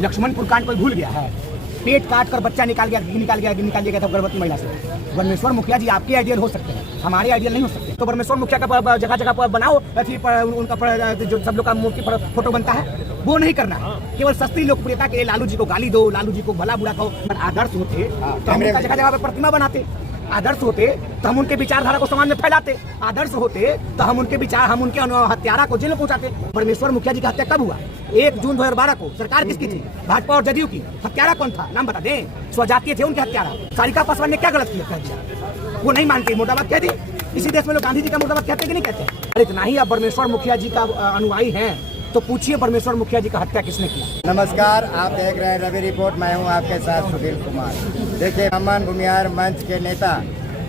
लक्ष्मणपुर कांड कोई भूल गया है? पेट काट कर बच्चा निकाल गया था गर्भवती महिला से। परमेश्वर मुखिया जी आपके आइडियल हो सकते हैं, हमारे आइडियल नहीं हो सकते। तो परमेश्वर मुखिया का जगह जगह पर बनाओ, उनका जो सब लोग का मूर्ति फोटो बनता है वो नहीं करना। केवल सस्ती लोकप्रियता के लिए लालू जी को गाली दो, लालू जी को भला बुरा कहो। आदर्श होते तो हम उनका जगह जगह पर प्रतिमा बनाते। आदर्श होते तो हम उनके विचारधारा को समाज में फैलाते। आदर्श होते तो हम उनके हत्यारा को जेल में पहुंचाते। परमेश्वर मुखिया जी का हत्या कब हुआ? 1 जून 2012 को। सरकार किसकी थी? भाजपा और जदयू की। हत्यारा कौन था? नाम बता दें। स्वजातीय थे उनके हत्यारा। सारिका पासवान ने क्या गलत किया? कह दिया वो नहीं मानती, मुर्दाबाद कह दी। इसी देश में लोग गांधी जी का मुर्दाबाद कहते कि नहीं कहते? अरे इतना ही आप परमेश्वर मुखिया जी का अनुयायी हैं तो पूछिए परमेश्वर मुखिया जी का हत्या किसने किया? नमस्कार, आप देख रहे हैं रवि रिपोर्ट। मैं हूं आपके साथ सुशील कुमार। देखिए, अमन भूमिहार मंच के नेता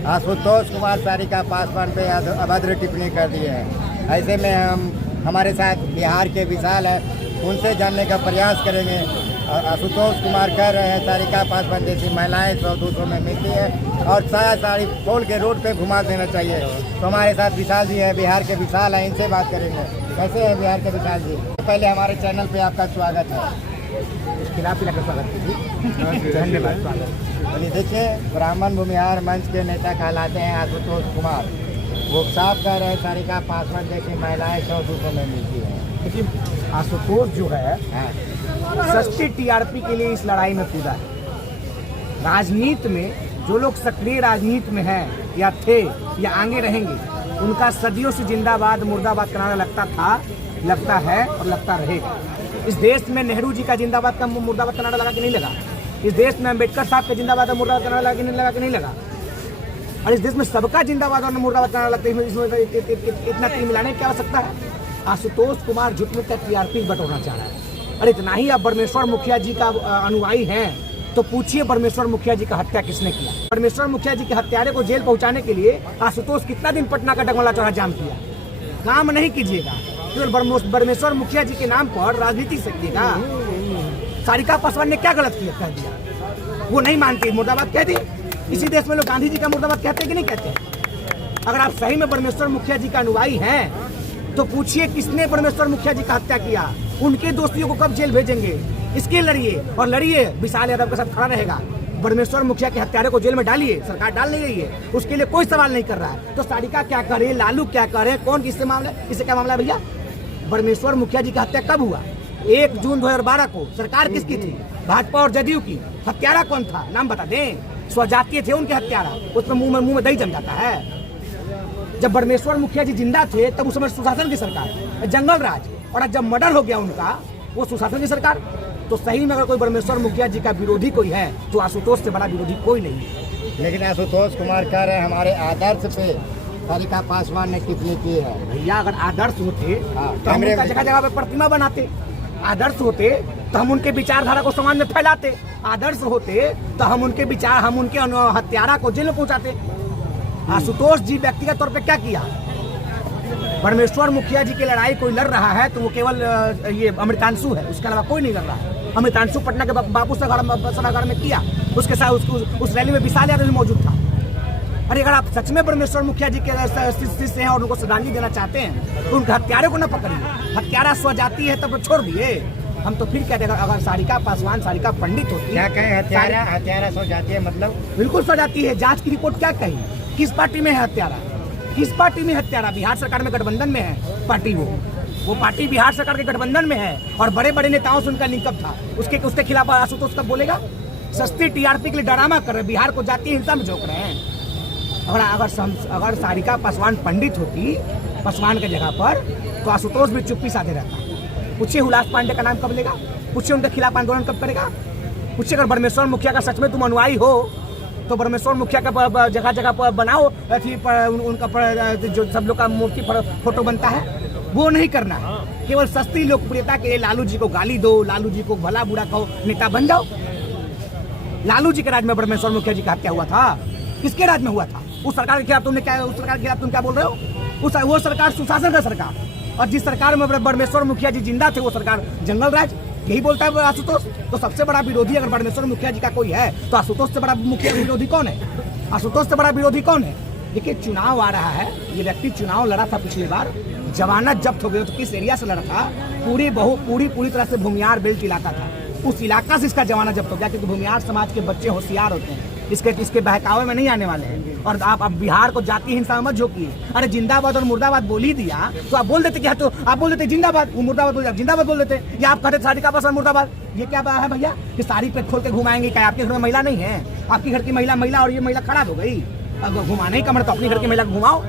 आशुतोष कुमार सारिका पासवान पे अभद्र टिप्पणी कर दी है। ऐसे में हमारे साथ बिहार के विशाल है, उनसे जानने का प्रयास करेंगे। आशुतोष कुमार कह रहे हैं सारिका पासवान जैसी महिलाएं 100-200 में मिलती है और साड़ी खोल के रोड पे घुमा देना चाहिए। तो हमारे साथ विशाल जी है, बिहार के विशाल है, इनसे बात करेंगे। कैसे हैं बिहार के विशाल जी? पहले हमारे चैनल पे आपका स्वागत है। खिलाफ स्वागत कीजिए, धन्यवाद। देखिए, ब्राह्मण भूमिहार मंच के नेता कहलाते हैं आशुतोष कुमार। वो साफ कह रहे हैं सारिका पासवान जैसी महिलाएं 100-200 में मिलती है। देखिए, आशुतोष जो है सस्ती टीआरपी के लिए इस लड़ाई में कूदा है। राजनीति में जो लोग सक्रिय राजनीति में हैं या थे या आगे रहेंगे, उनका सदियों से जिंदाबाद मुर्दाबाद कराना लगता है और लगता रहेगा। इस देश में नेहरू जी का जिंदाबाद का मुर्दाबाद कराना लगा कि नहीं लगा? इस देश में अम्बेडकर साहब का जिंदाबाद और मुर्दाबाद कराना लगा कि नहीं लगा? और इस देश में सबका जिंदाबाद और मुर्दाबाद कराना लगता है। इसमें इतना तीन मिलाने की क्या आवश्यकता है? आशुतोष कुमार झुट में टीआरपी बटोरना चाह रहा है। और इतना ही आप परमेश्वर मुखिया जी का अनुयायी हैं तो पूछिए परमेश्वर मुखिया जी का हत्या किसने किया? परमेश्वर मुखिया जी के हत्यारे को जेल पहुंचाने के लिए आशुतोष कितना दिन पटना का डगमला चौराहा जाम किया? काम नहीं कीजिएगा, केवल परमेश्वर मुखिया जी के नाम पर राजनीति से कीजिएगा। सारिका पासवान ने क्या गलत किया? कह दिया वो नहीं मानती, मुर्दाबाद कह दी। इसी देश में लोग गांधी जी का मुर्दाबाद कहते कि नहीं कहते? अगर आप सही में परमेश्वर मुखिया जी का अनुयायी हैं तो पूछिए किसने परमेश्वर मुखिया जी का हत्या किया? उनके दोस्तियों को कब जेल भेजेंगे? इसके लड़िए और लड़िए, विशाल यादव के साथ खड़ा रहेगा। परमेश्वर मुखिया के हत्यारे को जेल में डालिए, सरकार डाल नहीं रही है, उसके लिए कोई सवाल नहीं कर रहा है। तो सारिका क्या करे, लालू क्या करे, कौन किससे मामला? इससे क्या मामला है भैया? परमेश्वर मुखिया जी का हत्या कब हुआ? 1 जून 2012 को। सरकार किसकी थी? भाजपा और जदयू की। हत्यारा कौन था? नाम बता दें। स्वजातीय थे उनके हत्यारा। उसमें मुंह में दही जम जाता है। जब परमेश्वर मुखिया जी जिंदा थे तब उस समय सुशासन की सरकार, जंगल राज, और जब मर्डर हो गया उनका, वो सुशासन की सरकार। तो सही में अगर कोई परमेश्वर मुखिया जी का विरोधी कोई है तो आशुतोष से बड़ा विरोधी कोई नहीं है। लेकिन आशुतोष कुमार कह रहे हैं हमारे आदर्श पे सारिका पासवान ने टिप्पणी की है। भैया, अगर आदर्श होते तो हम उनका जगह जगह पे प्रतिमा बनाते। आदर्श होते तो हम उनके विचारधारा को समाज में फैलाते। आदर्श होते तो हम उनके हत्यारा को जेल में पहुंचाते। आशुतोष जी व्यक्तिगत तौर पे क्या किया? परमेश्वर मुखिया जी की लड़ाई कोई लड़ रहा है तो वो केवल ये अमृतांशु है, उसके अलावा कोई नहीं लड़ रहा है। अमृतांशु पटना के बापू सभागार में किया, उसके साथ उस रैली में विशाल यादव भी मौजूद था। अरे अगर आप सच में परमेश्वर मुखिया जी के शिष्य हैं और उनको श्रद्धांजलि देना चाहते हैं तो उनके हत्यारे को न पकड़िए। हत्यारा स्वजाती है तब छोड़ दिए। हम तो फिर कहते हैं अगर सारिका पासवान, सारिका पंडित होती, क्या कहें? हत्यारा स्वजाती है मतलब? बिल्कुल स्वजाती है। जांच की रिपोर्ट क्या कही? किस पार्टी में है हत्यारा? किस पार्टी में हत्यारा? बिहार सरकार में गठबंधन में है पार्टी। वो पार्टी बिहार सरकार के गठबंधन में है और बड़े बड़े नेताओं से उनका लिंकअप था। उसके खिलाफ आशुतोष कब बोलेगा? सस्ती टीआरपी के लिए ड्रामा कर रहे, बिहार को जातीय हिंसा में झोंक रहे हैं। अगर सारिका पासवान पंडित होती पासवान के जगह पर तो आशुतोष भी चुप्पी साधे रहता। पूछिए हुलास पांडे का नाम कब लेगा? पूछिए उनके खिलाफ आंदोलन कब करेगा? पूछिए अगर परमेश्वर मुखिया का सच में तुम अनुयायी हो तो परमेश्वर मुखिया का जगह जगह पर बनाओ, उनका जो सब लोग का मूर्ति फोटो बनता है वो नहीं करना। केवल सस्ती लोकप्रियता के लिए लालू जी को गाली दो, लालू जी को भला बुरा कहो, नेता बन जाओ। लालू जी के राज में परमेश्वर मुखिया जी का हत्या हुआ था। किसके राज में हुआ था? उस सरकार के खिलाफ तुम क्या बोल रहे हो? वो सरकार सुशासन का सरकार, और जिस सरकार में परमेश्वर मुखिया जी जिंदा थे वो सरकार जंगल राज। यही बोलता है आशुतोष। तो सबसे बड़ा विरोधी अगर परमेश्वर मुखिया जी का कोई है तो आशुतोष से बड़ा मुखिया विरोधी कौन है? आशुतोष से बड़ा विरोधी कौन है? देखिए, चुनाव आ रहा है। ये व्यक्ति चुनाव लड़ा था पिछली बार, जमानत जब्त हो गई तो किस एरिया से लड़ा था? पूरी तरह से भूमिहार बेल्ट इलाका था। उस इलाका से इसका जमाना जब्त हो गया, क्योंकि भूमिहार समाज के बच्चे होशियार होते हैं, इसके बहकावे में नहीं आने वाले हैं। और आप अब बिहार को जाति हिंसा में मत झोंकिए। अरे जिंदाबाद और मुर्दाबाद बोल ही दिया तो आप बोल देते क्या, तो आप बोल देते जिंदाबाद, वो मुर्दाबाद बोल, जिंदाबाद बोल देते, या आप कहते सारिका पासवान मुर्दाबाद। ये क्या बात है भैया कि साड़ी पे खोल के घुमाएंगे? क्या आपके घर में महिला नहीं है? आपके घर की महिला और ये महिला खराब हो गई। अगर घुमाने ही कमर तो अपनी घर की महिला को घुमाओ,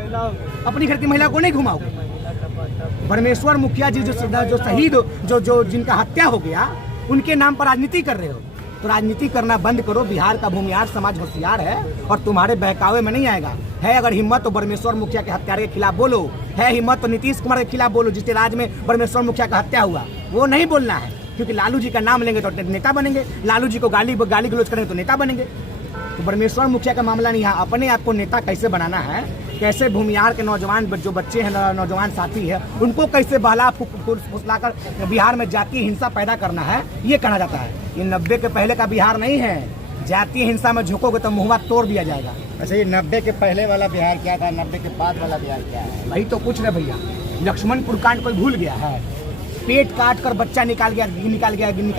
अपनी घर की महिला को नहीं घुमाओगे। परमेश्वर मुखिया जी जो शहीद जो जिनका हत्या हो गया, उनके नाम पर राजनीति कर रहे हो, तो राजनीति करना बंद करो। बिहार का भूमिहार समाज होशियार है और तुम्हारे बहकावे में नहीं आएगा। है अगर हिम्मत तो परमेश्वर मुखिया के हत्यारे के खिलाफ बोलो, है हिम्मत तो नीतीश कुमार के खिलाफ बोलो, जिसके राज में परमेश्वर मुखिया का हत्या हुआ। वो नहीं बोलना है, क्योंकि लालू जी का नाम लेंगे तो नेता बनेंगे, लालू जी को गाली गलौज करेंगे तो नेता बनेंगे। तो परमेश्वर मुखिया का मामला नहीं है। अपने आप को नेता कैसे बनाना है, कैसे भूमिहार के नौजवान जो बच्चे हैं, नौजवान साथी है, उनको कैसे बहला फुसलाकर बिहार में जातीय हिंसा पैदा करना है, ये कहना जाता है। ये 90 के पहले का बिहार नहीं है। जातीय हिंसा में झोंकोगे तो मुहवा तोड़ दिया जाएगा। अच्छा, ये 90 के पहले वाला बिहार क्या था, 90 के बाद वाला बिहार क्या है? वही तो पूछ रहे भैया। लक्ष्मणपुर कांड कोई भूल गया है? पेट काट कर बच्चा निकाल दिया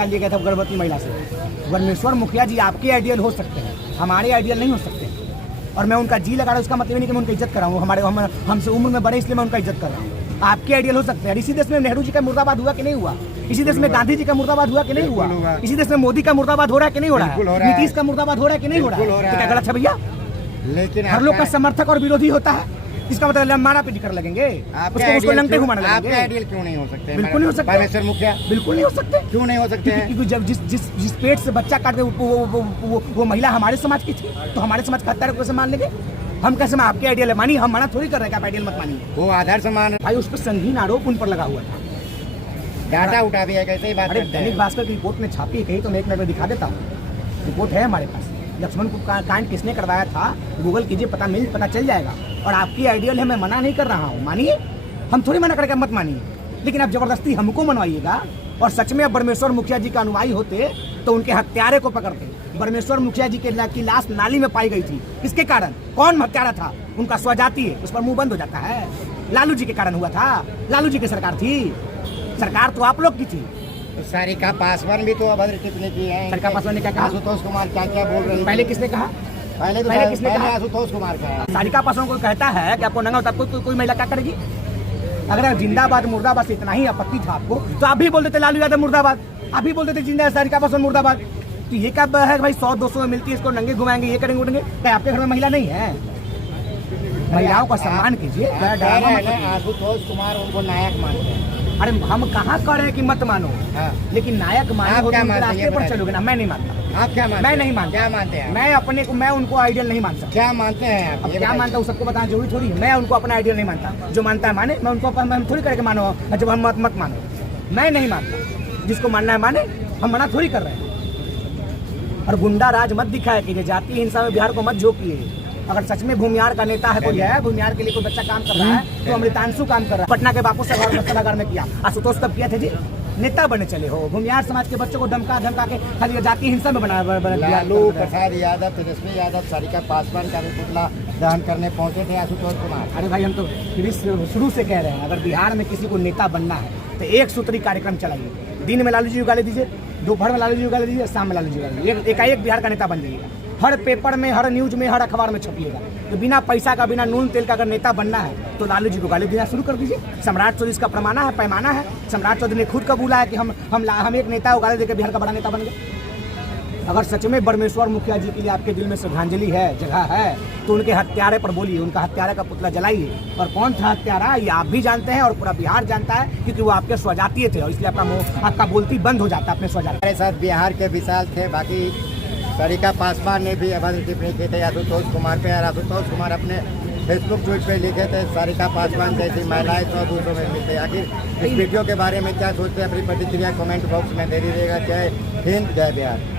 गया था गर्भवती महिला से। परमेश्वर मुखिया जी आपके आइडियल हो सकते हैं, हमारे आइडियल नहीं हो सकते। और मैं उनका जी लगा रहा हूँ, उसका मतलब नहीं कि मैं उनकी इज्जत कर रहा हूँ। हमसे उम्र में बड़े इसलिए मैं उनका इज्जत कर रहा हूँ। आपके आइडियल हो सकते हैं। इसी देश में नेहरू जी का मुर्दाबाद हुआ कि नहीं हुआ? इसी देश में गांधी जी का मुर्दाबाद हुआ कि नहीं हुआ? इसी देश में मोदी का मुर्दाबाद हो रहा है कि नहीं हो रहा है? नीतीश का मुर्दाबाद हो रहा है कि नहीं हो रहा है? तो क्या गलत है भैया? लेकिन हर लोग का समर्थक और विरोधी होता है, इसका मतलब मारा पीटी कर लगेंगे, उसको लंगटे घुमाने लगेंगे। आपके आइडियल क्यों नहीं हो सकते? बिल्कुल नहीं हो सकते। परमेश्वर मुखिया बिल्कुल नहीं हो सकते। क्यों नहीं हो सकते? क्योंकि जब जिस पेट से बच्चा काटते वो महिला हमारे समाज की थी, तो हमारे समाज का हत्यारा कैसे मान लेंगे? हम कैसे आपके आइडियल है मानी? हम मना थोड़ी कर रहे हैं कि आप आइडियल मत मानिए। वो आधार समान भाई उस पर संगीन आरोप उन पर लगा हुआ था, डाटा उठा दिया, कैसे ही बात अरे करते हैं? दैनिक भास्कर की रिपोर्ट में छापी कही तो मैं एक मिनट में दिखा देता हूँ। रिपोर्ट है हमारे पास। लक्ष्मणपुर कांड किसने करवाया था, गूगल कीजिए, पता चल जाएगा। और आपकी आइडियल है, मैं मना नहीं कर रहा हूँ, मानिए, हम थोड़ी मना करके मत मानिए, लेकिन आप जबरदस्ती हमको मनवाइएगा। और सच में परमेश्वर मुखिया जी का अनुयायी होते तो उनके हत्यारे को पकड़ते। परमेश्वर मुखिया जी की लाश नाली में पाई गई थी, किसके कारण? कौन हत्यारा था? उनका स्वजाति है, उस पर मुंह बंद हो जाता है। लालू जी के कारण हुआ था, लालू जी की सरकार थी, सरकार तो आप लोग की थी। सारिका पासवान भी तो अभद्र टिप्पणी की है। सारिका पासवान ने क्या कहा? आशुतोष कुमार क्या क्या बोल रहे हैं? पहले किसने कहा? पहले किसने कहा? आशुतोष कुमार का। सारिका पासवान को कहता है कि आपको नंगा होता है, कोई महिला क्या करेगी? अगर जिंदाबाद मुर्दाबाद से इतना ही आपत्ति था आपको, तो आप भी बोल देते लालू यादव मुर्दाबाद, आप भी बोल देते जिंदा सारिका पासवान मुर्दाबाद। तो ये क्या है भाई, 100-200 में मिलती है, इसको नंगे घुमाएंगे, ये करेंगे उठेंगे। क्या आपके घर में महिला नहीं है? महिलाओं का सम्मान कीजिए। आशुतोष कुमार उनको नायक मानते हैं। अरे हम कहाँ कह रहे हैं कि मत मानो, लेकिन नायक मानो हो तो रास्ते पर चलोगे ना। मैं नहीं मानता। आप क्या मानते? मैं नहीं मानता। क्या मानते हैं? मैं उनको आइडियल नहीं मान सकता। क्या मानते हैं आप? अब क्या मानता हूँ सबको बताना जरूरी थोड़ी है। मैं उनको अपना आइडियल नहीं मानता। जो मानता है माने, मैं उनको हम थोड़ी करके मानो जब हम मत मानो। मैं नहीं मानता, जिसको मानना है माने, हम मना थोड़ी कर रहे हैं। और गुंडा राज मत दिखाया कि जातीय हिंसा में बिहार को मत झोंकिए। अगर सच में भूमिहार का नेता है, कोई है भूमिहार के लिए, कोई बच्चा काम कर रहा है, तो अमृतांशु काम कर रहा है। पटना के बापू सभागार में किया, आशुतोष तब किया थे जी। नेता बने चले हो, भूमिहार समाज के बच्चों को धमका के खाली जातीय हिंसा में बनाया। लालू प्रसाद यादव, तेजस्वी यादव, सारिका पासवान का भी पुतला दहन करने पहुंचे थे आशुतोष कुमार। अरे भाई, हम तो फिर शुरू से कह रहे हैं, अगर बिहार में किसी को नेता बनना है तो एक सूत्री कार्यक्रम चलाइए। दिन में लालू जी को गाली दीजिए, दोपहर में लालू जी को गाली दीजिए, शाम में लालू जी को गाली दीजिए। एकाएक बिहार का नेता बन जाइएगा। हर पेपर में, हर न्यूज में, हर अखबार में छपिएगा। तो बिना पैसा का, बिना नून तेल का अगर नेता बनना है तो लालू जी को गाली देना शुरू कर दीजिए। सम्राट चौधरी इसका पैमाना है। सम्राट चौधरी ने खुद कबूला है कि हम एक नेता को गाली देकर बिहार का बड़ा नेता बन गए। अगर सच में परमेश्वर मुखिया जी के लिए आपके दिल में श्रद्धांजलि है, जगह है, तो उनके हत्यारे पर बोलिए, उनका हत्यारे का पुतला जलाइए। और कौन था हत्यारा, ये आप भी जानते हैं और पूरा बिहार जानता है, क्योंकि वो आपके स्वजातीय थे और इसलिए आपका बोलती बंद हो जाता है अपने स्वजातीय। हमारे साथ बिहार के विशाल थे। बाकी सारिका पासवान ने भी अभद्र टिप्पणी की थी आशुतोष कुमार पे। और आशुतोष कुमार अपने फेसबुक ट्वीट पे लिखे थे, सारिका पासवान जैसी महिलाएं 100-200 में मिलते। आखिर इस वीडियो के बारे में क्या सोचते हैं, अपनी प्रतिक्रिया कमेंट बॉक्स में दे दीजिएगा। जय हिंद, जय बिहार।